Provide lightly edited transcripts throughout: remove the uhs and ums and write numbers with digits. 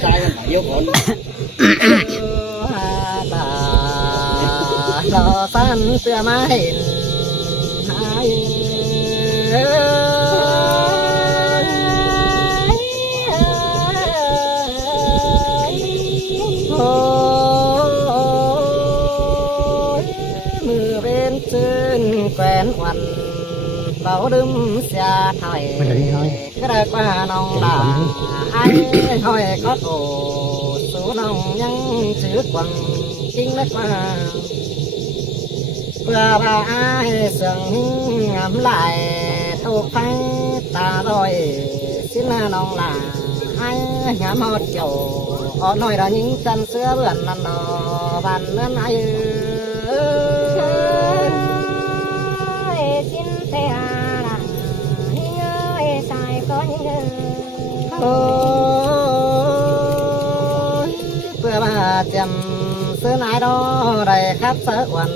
ใจมันphải vô cònตาต่อสั้นเสื้อมาเห็นหายโอ้มือเป็นชื่นแขวนวันเบาดึมเสียถอยก็ได้กว่าน้องลาไอ้ห้อยก็โตสู้น้องยังถือกวังจริงนักมาเพื่อว่าไอ้เสียงงามไหลถูกไฟตาลอยสิ้นน้องลาไอ้งามหดเกี่ยวอ่อนน้อยเรายิงจันเสื้อเบื่อนนั่นนอบันนั้นไอ้xin tê à là nhớ sai có những โอ้ยเพื่อมาจำซื้อไหนดอได้ครับสักวัน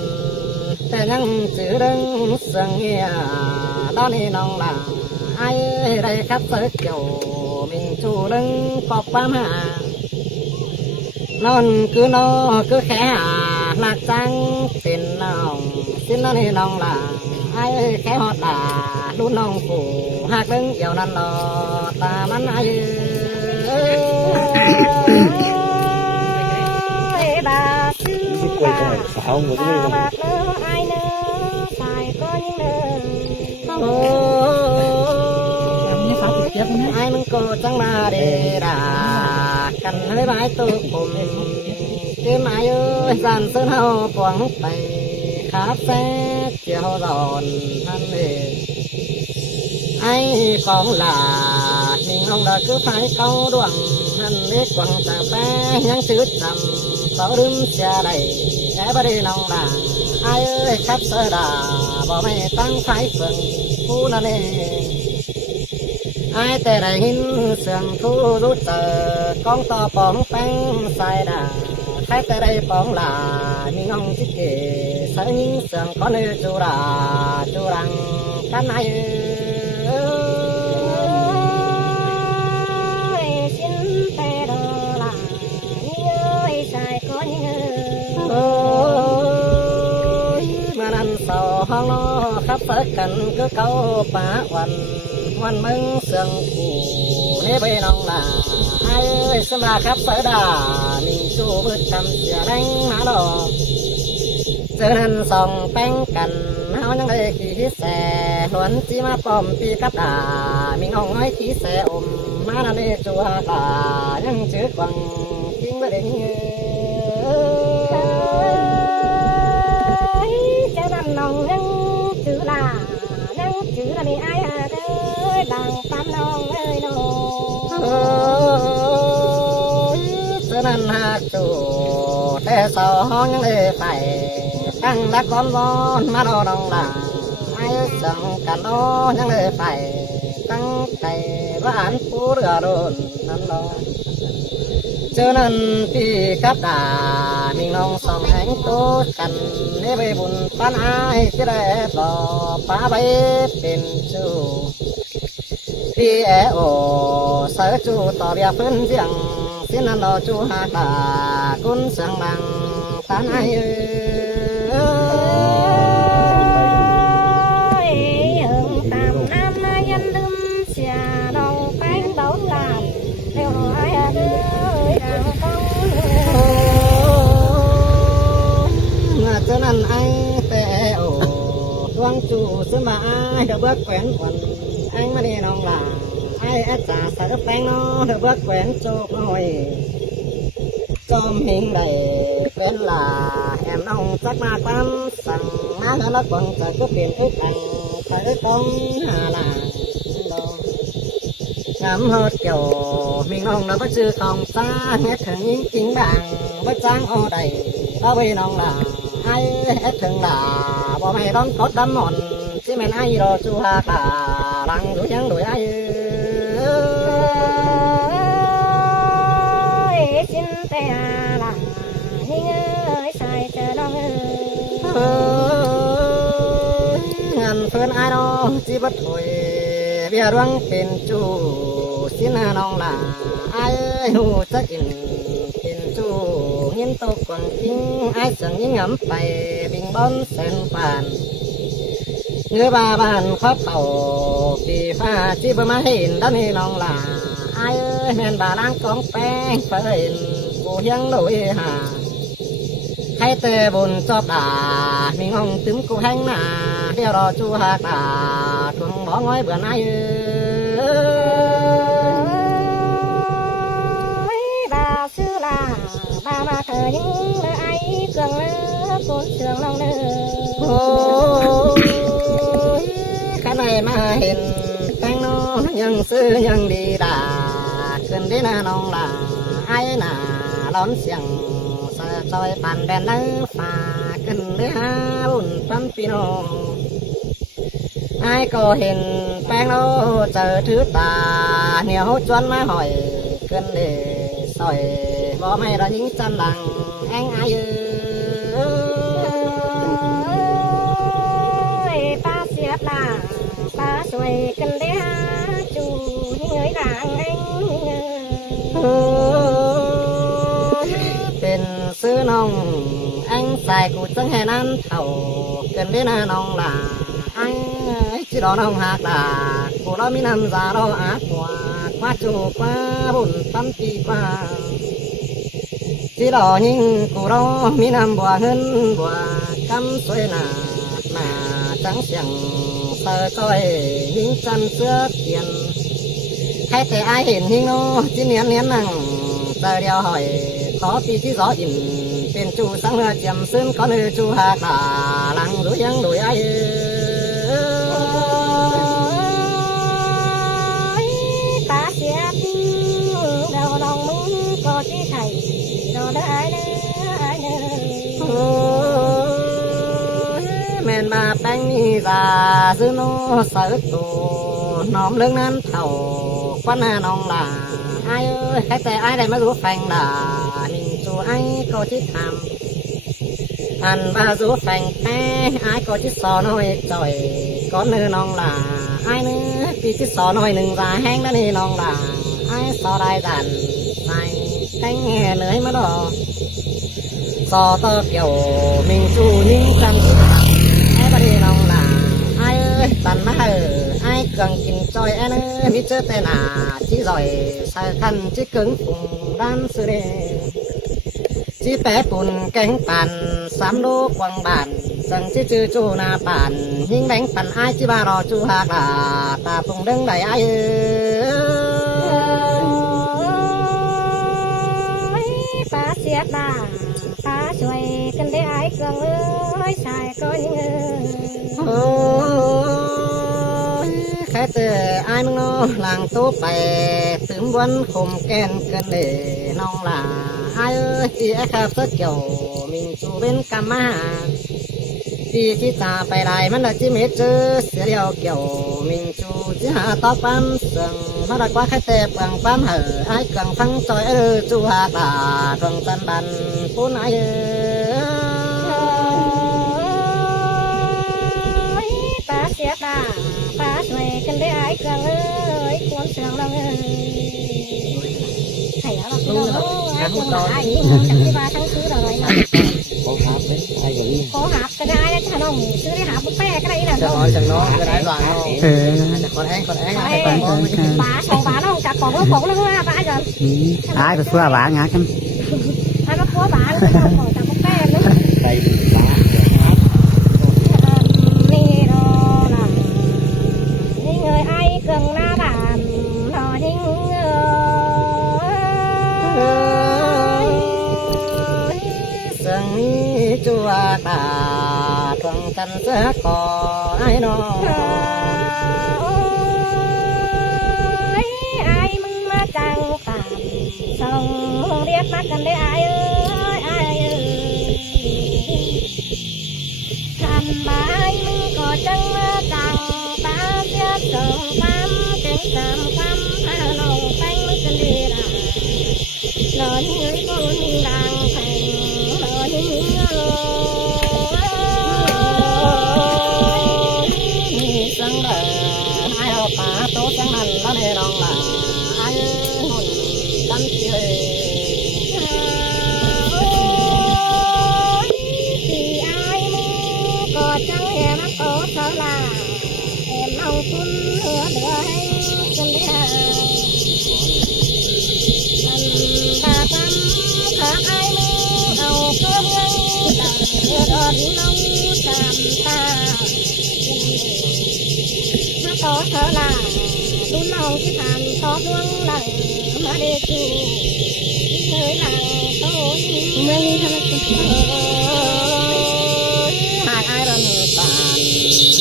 แต่ยังจืดดึงเสียงเงียตอนนี้น้องลาไอ้ได้ครับสักเกี่ยวมิงจูดึงปอกป้ามหานอนคือน้อคือแค่หลักจังเป็นน้องสิ้นตอนนี้น้องลาไอ้แค่หอดลาลุ้นน้องปู่หากดึงเกี่ยวนั่นรอตามันไอ้bà cái quay cái này sao một cái bà này bạc nữa ai nữa xài có những nơi โอ้ไอ้มันก็จังมาเดดากันให้บายตัวผมเจ้าไม้เอ้ยสันเสื้อเฮาปวงไปขาแซ่เจียวดอนนั่นเองไอ้ของหลาหิงองดาคือไฟเก้าดวงนั่นเล็กกวังตาแป้ยังชืดจำเขาลืมเสียใดแอบได้น้องลาไอ้เอ้ยครับเสดาบอกไม่ตั้งไฟเฟื่องผู้นั่นเองไอ้แต่ได้หินเสียงทูรู้เจอกองต่อปองแป้งใส่ดาใครแต่ได้ปองลามีน้องจิเกใส่ยิงเสียงก็เนื้อจูราจูรังกันไอ้xin tê đồ là nhớ xài có những nơi โอ้ยมานันเสาห้องล้อขับเสกันก็เก่าป่าวันมึงเสียงกูนี่ไปน้องลาไอ้เอ้ยสมาขับเสดามิงจูบึดทำเสียแดงหาดอกเจอนันส่องแป้งกันเฮายังได้ขี่แสหวนจีมาป้อมปีกับดามิงห้องน้อยขี่แสอมมานันได้จัวตายังจืดวังทิ้งไม่ได้เงcho nên nồng nâng chữ là đi ai à tới bằng tam non ơi nô เจอนันหากจูแต่สาวห้องยังได้ไปตั้งรักก้อนวอนมาดอดองลาไอ้สังกันโอยังได้ไปตั้งใจว่าอันผู้เรือโดนนั่นรอเจอนันปีกับดามีน้องสองแห่งตัวกันนี่ไปบุญปานอายจะได้ต่อป้าไปเป็นจูพี่แอโอเสือจูต่อเบียฟื้นเสียงสินันรอจูหาตากุนเสียงดังปานอายhưởng tam nam danh đâm xà đầu bán đổ làm theo ai à ơi đàn con เจอนันไอ้แต่โอทวงจูสมาไอ้เดเบิกแขวนวันไอ้มาดีน้องลาไอ้อาจารย์ใส่แป้งน้องเดเบิกแขวนโจกน้อยจอมหิงได้เป็นลาแอมน้องจักมาตามสั่งมาแล้วนักบังจะก็เปลี่ยนทุกอันไปต้องหาลางามหดเกี่ยวมีน้องเราไปซื้อของซ่าเฮ็ดถึงยิ่งจริงบางไปจ้างเอาได้เอาไปน้องลาไอ้เฮ็ดถึงลาบ่ไม่ต้องกดดำหมอนที่แม่นไอ้รอจูฮาตาลังดูยังดูไอ้xin tê à là nhớ xài chờ đông งานเพื่อนไอ้น้องจีบัดถอยเบียร์วังเป็นจู xin nong là ai ơi hù chắc in tin chu nghiên tô quần kinh ai chẳng những ngắm bay bình bón sen bàn người bà bàn khóp khẩu vì pha chỉ bơ má hình đó ni nong là ai ơi men bà đang con beng phải cô hiang nổi hà hay tê bồn cho đà mình ông tím cô hang nà đeo đò chu hà đà thuồng bỏ ngói bữa nay bà xưa là bà mà thời những ai cường cuốn trường lòng nữa cái này mà hình tăng nó nhân sư nhân đi đà cần đến là nong là ai nà đón xiềng soi bàn đèn nắng phà cần để ha bùn tâm pino ai có hình bang nó chờ thứ ta nhiều choán má hỏi cần để soi bỏ mày đó những chân đằng anh ai ơi ba xiết là ba xuôi cần để ha chủ những người đàn anhเป็นซื้อน้องอังใส่กูจังแห่นั้นเท่าเกินได้นาน้องล่ะอังจีรอน้องหักล่ะกูรอมีน้ำจารออากว่าจูกว่าบุญตั้มปีกว่าจีรอยิงกูรอมีน้ำบัวเงินบัวกำสวยหนาจังเสียงเตอจ้อยยิงจันเสื้อเทียนให้แต่อายเห็นยิงโนจีเนียนนั่งเตอเดียวหอยcó tí chỉ gió in tên chú sáng hờ chìm sơn có nơi chú hạ cả lăng rồi yang đổi ai ta sẽ đầu lòng muốn có chỉ thầy đồ đó ai men mà bánh mi già dư nó sợ tổ nóm lưng nan thầu quan hà nong là ai ơi cái tay ai đây mới rút phanh là mình chú ai có chiếc hàm ăn ba rút phanh té ai có chiếc sò nồi trời có nơi nong là ai nữa vì chiếc sò nồi đừng ra hang đó đi nong là ai sò đai dàn này cánh nghe lưới mới đó sò to kiểu mình chú những chân ai ba đi nong là ai ơi tàn má ai cần kinh trôi anh ơi biết chơi tên chỉ giỏi sai khăn chỉ cứng cùng đan sư đề chỉ bé bùn cánh bàn sám đô quăng bàn rằng chỉ chữ chu na bàn nhưng đánh bàn ai chỉ ba rò chu hạc là ta phùng đứng đầy ai ta xiết là ta xuôi cần để ai cường ơi xài có những khai từ ai mong nó làng tốt bè tướng quân khum ken cân để nong là ai ơi ý khắp rất kiểu mình chú bên cam má vì khi ta phải lạiมันlà chỉ mệt chứ sẽ điều kiểu mình chú chỉ hạ tóc bám sừng nó đã quá khai tệ bằng bám hở ai cần phăng trôi chú hạ ta thường tân bàn phun ai ta xiết là ta xuôi cần để ai cường ơi cuốn trường lòng thầy đó là cái đó ai cuốn là ai chẳng đi 3 tháng thứ rồi có hạp đấy ai có đi có hạp cái ai đó không chứ đi hạp bút cái này là chẳng nói cái đấy đoàn không còn anh bà sầu bà nó cả còn nó bà rồi ai có xua bà ngã chăm ai có bà nó không còn cả bút cái nữa đây lá người ai cần na bàn họ những sừng chua ta thuận chân sẽ có ai nó ai mừng mà chẳng tàn xong không biết mắt cần để ai ơi thầm bà ai mừng có chẳng chẳng ta sẽ sớm bám cánh sớm bám hà lòng bánh mới cần đi là nó như con đang thành nó như sáng đời hai hộp bà tốt sáng nành nó để đòn là ai เอ้ย thì ai muốn có chẳng em có sao là em mong cũng hứa được anh chân đi hà bà tâm cả ai muốn đầu cơm ngay đợi đón nông tạm ta nó có sao là đúng nông cái thàn có buông lời mà để chịu người làng tôi mấy thằng hai ai rần tàn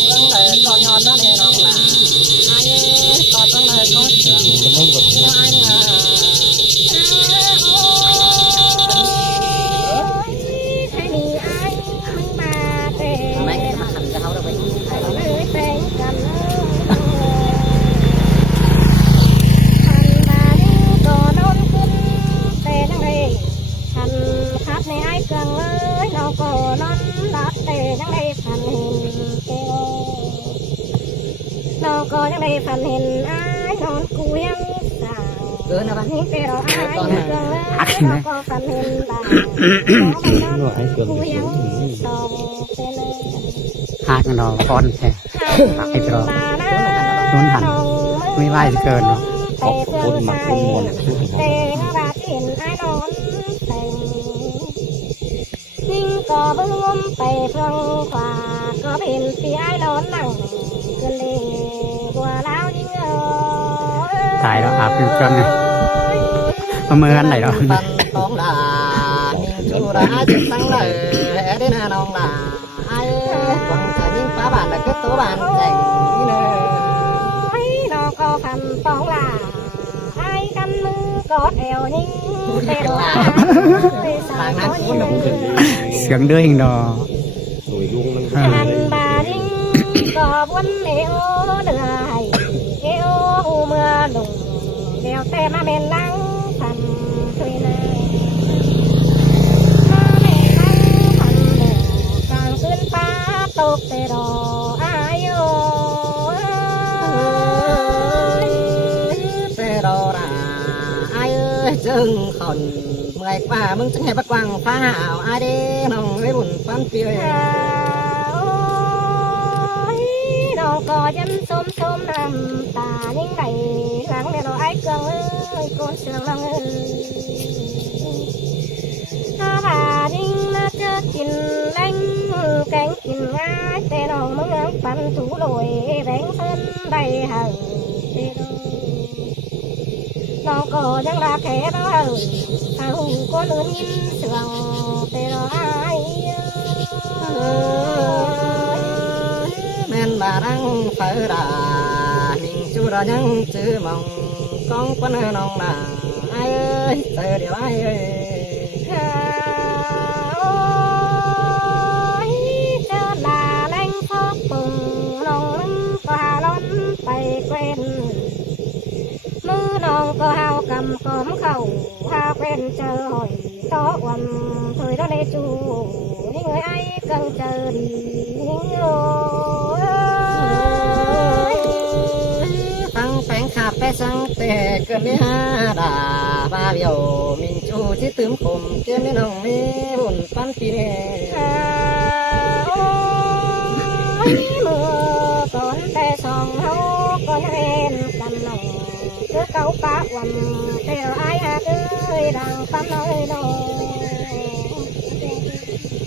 vâng lời có nhọt đó để lòng là ai ơi có trong lời có trường ai ngờ thay vì ai mà về mấy cái mặt thành cái hậu đâu phải hay lắm nơi bên cầm thành bà có đónขึ้นแต่นังเลยทันคัดในไอ้เกลืองเลยเราก็นอนรับแต่นังเลยพันเห็นเกลเราก็ยังได้พันเห็นไอ้นอนกูยังสาว cứ nó bắtนี่เกลไอ้เกลืองเลยเราก็พันเห็นบ่าเราไปนอนกูยังสองเกลเลย หากนอคอนแท้ หักไอ้ตรอ นู้นหันไม่ไหวจะเกินเนาะ ขอบคุณมากคุณมนต์พูดถึง เตงบาดเห็นไอ้นอนเต็งยิ่งก็บึ้งมไปเพิ่งขวาก็เป็นปีไอ้นอนหนังเกลีกว่าแล้วยิ่ง ตายแล้วอาบอยู่เครื่องเลยมาเมือนไหนเนาะ phần tóm là mình chú đã chụp sang lời đến hà nông là ai ơi quăng cả những phá bản là kết tố bản dành nữa เราก็พันต้องลาไอ้กันมือก็แถวยิ่งแต่ดอกสาวน้อย เสียงเด้อหิงดอ สวยลุงนั่ง หันบาดิงก็วนเอวเดือยเอวเมื่อลงเดี๋ยวแต่มาเป็นลังพันคุยนายมาเป็นลังพันเดือกลางคืนฟ้าตกแต่ดอกอายุ xe đồ là ai ơi chừng khẩn mười qua mừng chẳng hề bắt quăng phá hảo ai đi nồng với buồn phan phiêu เราก็ยันส้มส้มน้ำตายิ่งไหลหลังเดี๋ยวเราไอ้เกลืองเอ้ยก้นเสืองลังเอ้ยถ้าผ่ายิ่งมาเจอกินแรงแกงกินง่ายแต่น้องมึงปันถูลอยแบงเพิ่นได้ห่างน้องก็ยังรักแค่เราถ้าหูก็ลื่นยิ้มเสืองแต่เราไอ้ men bà đang phải đà mình chú đã nhắn chữ mong con quân ơi nông là ai ơi từ điều ai ơi เจ้าลาแรงพอปุ่งน้องก็หาล้นไปเกวนมือน้องก็หาวกำกอมเข่าหาเกวนเจอหอยต่อวันถอยแล้วในจูนี่เงยไอ้กังเจอดีนี่เงย phăng phanh khạp phê sang tệ cơn đi ha đà ba biểu mình chú chỉ tướm khổm kiếm đi nông đi buồn phan phi nè มือก่อนแต่สองเขาก็ยังเล่นกันหนองคือเก่าปะวันแต่เราไอ้หาเอ้ยดังปั๊มน้อยน้อย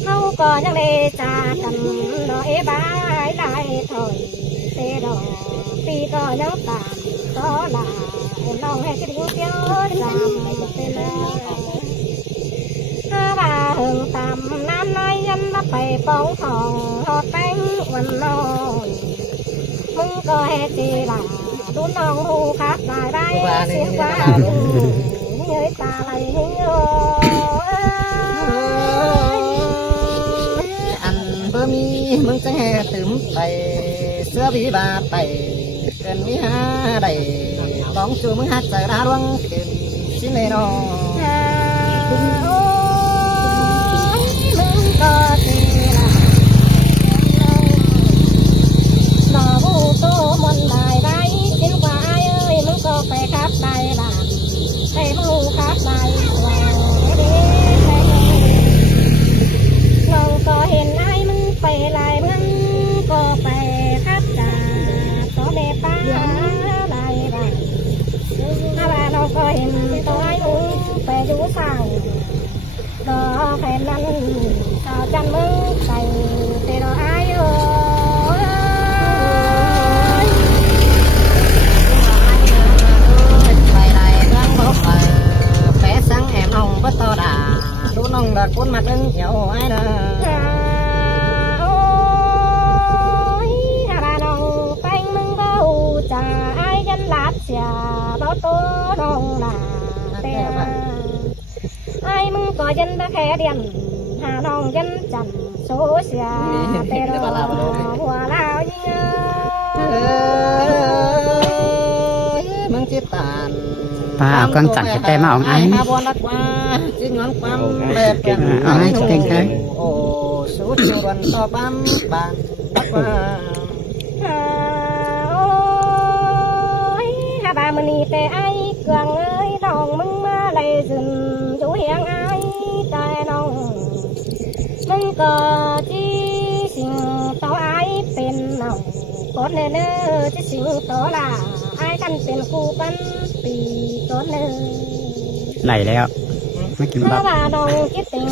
เขาก็ยังเล่นจากันดอกบ้าได้ถอยเตะดอกปีก็ยังตามก็ลาน้องให้กระดิ่งเกี้ยวจำเป็นถ้าว่าหึงตามน้ำน้อยยันมาไปป้องของหอดแป้งวันนอนมึงก็เฮตีล่ะดูน้องหูขาดตายได้เสียงว่าดูเงยตาไหลเงย ăn bơ mi mừng chẳng hề tướm tay xưa bí bà tay cơn mi ha đầy bóng chú mừng hát trời đá loang kìm xin lê nó มึงก็ตีล่ะหน่อบูโตมันได้ได้เสียงว่าเอ้ยมึงก็ไปคับได้ล่ะไปบูคับได้ ก็แฟนนั้นสาวจันมึงใส่เตโรอายเอ้ย ไปไหนเรื่องบ่ไปแฝสังแอมน้องบ่ต่อด่าดูน้องดอดคนมาตึงเหี่ยวไอ้เด้อ โอ้ยถ้าบ้านน้องไปมึงเบาจ่าไอ้ยันลาดเสียเบาตัวน้องลาแต่ไอ้มึงก็ยันตะแค่เดียนหาน้องยันจันโซเสียแต่รอหัวลาวยิง มึงจิตตาน ป้าเอาเครื่องจักรจะแต่มาเอาไอ้ มาบนรักว่าจิงอนความแบบกัน เอาไอ้จะเก่งไง โอ้สู้ชวนต่อบ้านบ้านรักว่า โอ้ยถ้าบ้ามันนี่แต่ไอ้เกลืองเอ้ยน้องมึงมาเลยซึนอยู่เฮียงไอ้ใจน้องมึงก็จีสิ่งต่อไอ้เป็นน้องกดเนื้อจะสิ่งต่อละไอ้กันเป็นคู่กันปีกดเนื้อ ไหลแล้วไม่กิน เมื่ บั อบ ว่าน้องคิดถึง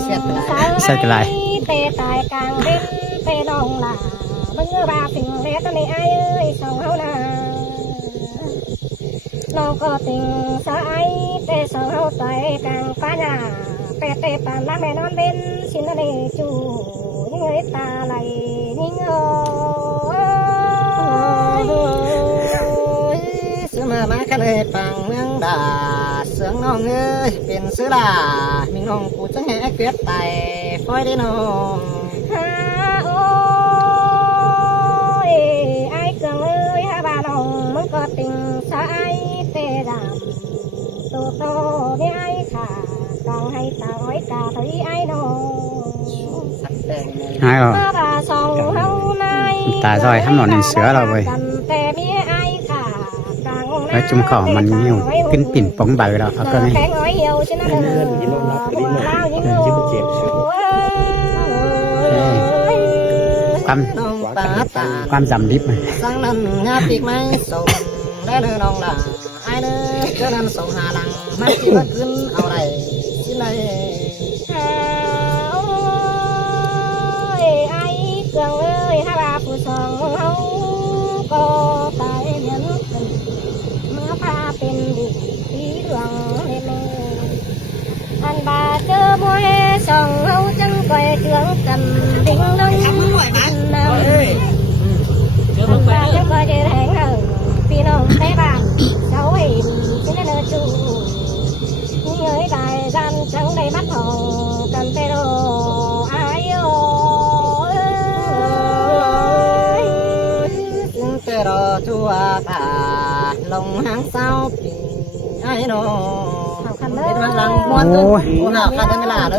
สาว เสียดาย เตะตายกลางเด่นเตะน้องล่ะมึงว่าสิ่งเล็กตัวนี้ไอ้เอ้ยสองเฮานาน้องก็ติงสายเตะสองเฮาใจกลางฟ้าหน้าเตะเตะปานล้างแม่นอนเด่นชินเลยจูยิ่งเอ้ยตาไหลยิ่งเอ้ย ซื้อมากันเลยปังเมืองดาเสืองน้องเอ้ยเป็นซื้อลามีน้องกูจะแห่เกลียดไตฟอยได้น้อง ฮาโอ้ยไอ้เกลืองเอ้ยฮาบาน้องมึงก็ติงสายเตะดำตัวโตนี่ไอ้ขาต่างให้ต่างอ้อยกาถอยไอ้น้อง สักแต่งเลย หายออก เมื่อบ่าสองเฮาใน ตาซอยทำหนอนในเสือเราเว้ย แต่มีไอ้ขากลาง แล้วจุ่มของมันนิ้วขึ้นปิ่นปองใบเราเอาก็ไง แข็งอ้อยเหี่ยวชนะเลยหัวเล่ายิ่งโอ้ย ความ น้องตาตา ความจำดิบมัน สังนั้นงาปีกไม้ส่งได้เด้อน้องล่ะไอ้เด้อเจ้านั้นส่งหาลังมาที่รถขึ้นเอาไรสิไร โอ้ยไอ้เกลืองเอ้ยถ้าว่าผู้สองเฮาก็ตายเหมือนกันเมื่อพาเป็นบุตรที่เรื่องเล่อันบาเจอมวยสองเฮาจังก่อยเจืองกันดิ่งน้อยน้ำอันบาจังก่อยเจอแหงเฮาพี่น้องเตะบ้านเจ้าเอ็มฉันเนอจูเงยได้ดันจังได้บัดทองกันเตโรอายโอ้ย จึงแต่รอชัวตาลงหางเศร้าปีไอ้น้อง เอาคันเด้ เป็น อ วันหลังม้วนตึ้งโอ้หาคันได้ไม่ล่ะเด้อ